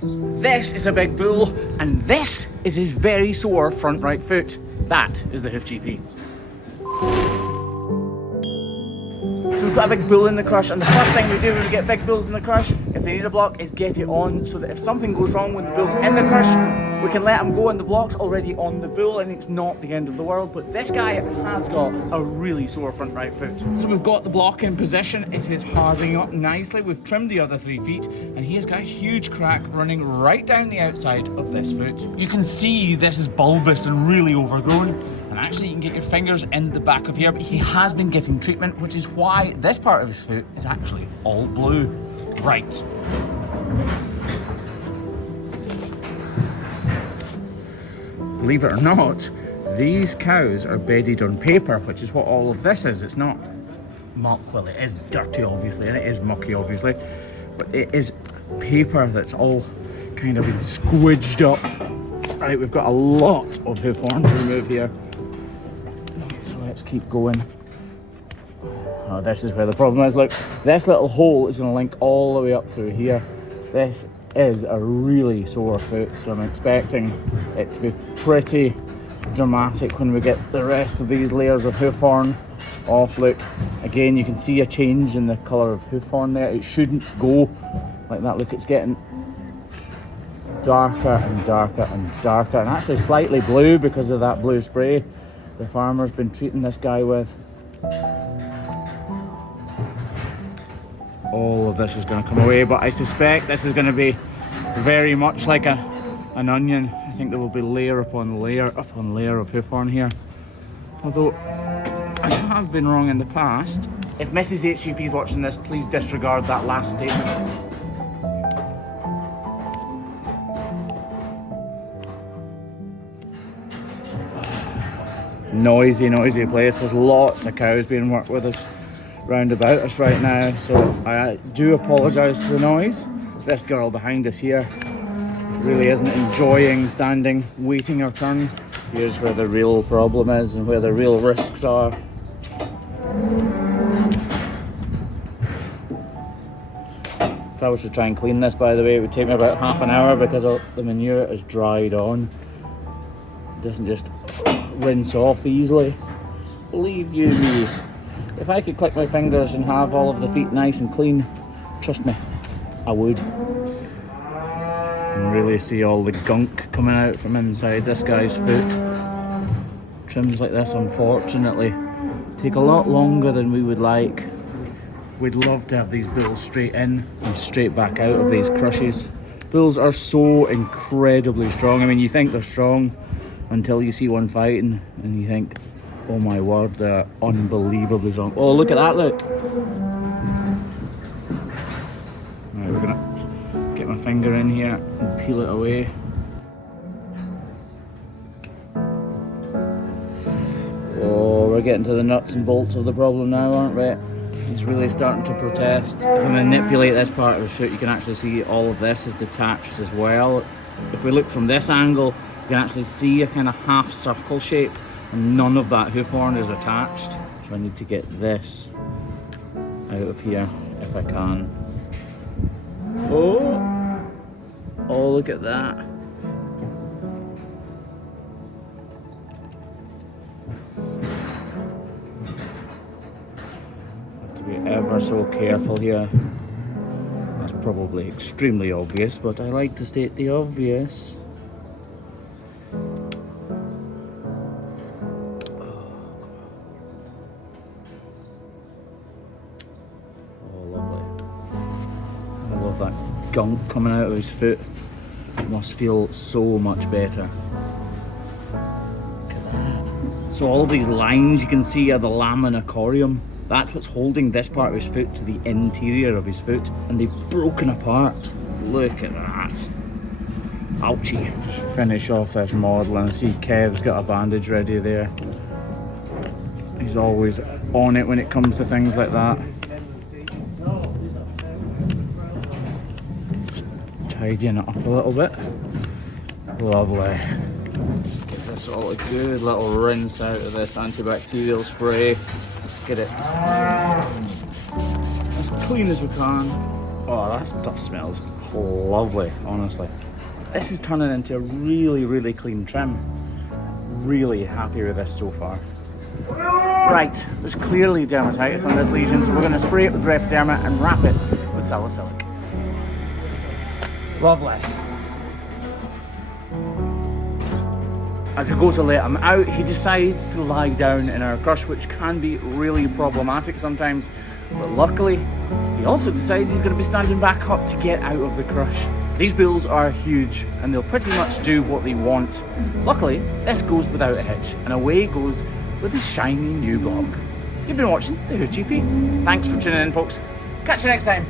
This is a big bull, and this is his very sore front right foot. That is the Hoof GP. So we've got a big bull in the crush, and the first thing we do when we get big bulls in the crush, if they need a block, is get it on, so that if something goes wrong when the bull's in the crush, we can let him go and the block's already on the bull and it's not the end of the world. But this guy has got a really sore front right foot. So we've got the block in position, it is hardening up nicely, we've trimmed the other 3 feet, and he has got a huge crack running right down the outside of this foot. You can see this is bulbous and really overgrown. And actually you can get your fingers in the back of here, but he has been getting treatment, which is why this part of his foot is actually all blue. Right. Believe it or not, these cows are bedded on paper, which is what all of this is. It's not muck, well it is dirty obviously, and it is mucky obviously, but it is paper that's all kind of been squidged up. Right, we've got a lot of hoof horn to remove here. Let's keep going. Oh, this is where the problem is. Look, this little hole is going to link all the way up through here. This is a really sore foot, so I'm expecting it to be pretty dramatic when we get the rest of these layers of hoof horn off. Look, again, you can see a change in the colour of hoof horn there. It shouldn't go like that. Look, it's getting darker and darker and darker, and actually slightly blue because of that blue spray the farmer's been treating this guy with. All of this is going to come away, but I suspect this is going to be very much like an onion. I think there will be layer upon layer upon layer of hoof horn here. Although I have been wrong in the past. If Mrs. HGP is watching this, please disregard that last statement. Noisy place. There's lots of cows being worked with us round about us right now, so I do apologise for the noise. This girl behind us here really isn't enjoying standing waiting her turn. Here's where the real problem is and where the real risks are. If I was to try and clean this, by the way, it would take me about half an hour because the manure is dried on. It doesn't just rinse off easily. Believe you me, if I could click my fingers and have all of the feet nice and clean, trust me, I would. You can really see all the gunk coming out from inside this guy's foot. Trims like this, unfortunately, take a lot longer than we would like. We'd love to have these bulls straight in and straight back out of these crushes. Bulls are so incredibly strong. I mean, you think they're strong until you see one fighting and you think, oh my word, they're unbelievably strong. Oh, look at that, look. Right, we're gonna get my finger in here and peel it away. Oh, we're getting to the nuts and bolts of the problem now, aren't we? He's really starting to protest. If I manipulate this part of the foot, you can actually see all of this is detached as well. If we look from this angle, you can actually see a kind of half circle shape, and none of that hoof horn is attached. So I need to get this out of here if I can. Oh, look at that. Have to be ever so careful here. That's probably extremely obvious, but I like to state the obvious. That gunk coming out of his foot. It must feel so much better. Look at that. So all of these lines you can see are the lamina corium. That's what's holding this part of his foot to the interior of his foot, and they've broken apart. Look at that. Ouchie. Just finish off this model, and I see Kev's got a bandage ready there. He's always on it when it comes to things like that. Tidying it up a little bit. Lovely. Give this all a good little rinse out of this antibacterial spray. Get it as clean as we can. Oh, that stuff smells lovely, honestly. This is turning into a really, really clean trim. Really happy with this so far. Right, there's clearly dermatitis on this lesion, so we're going to spray it with Repoderma and wrap it with salicylic. Lovely. As we go to let him out, he decides to lie down in our crush, which can be really problematic sometimes. But luckily, he also decides he's going to be standing back up to get out of the crush. These bulls are huge and they'll pretty much do what they want. Luckily, this goes without a hitch, and away he goes with his shiny new block. You've been watching The Hoof GP. Thanks for tuning in, folks. Catch you next time.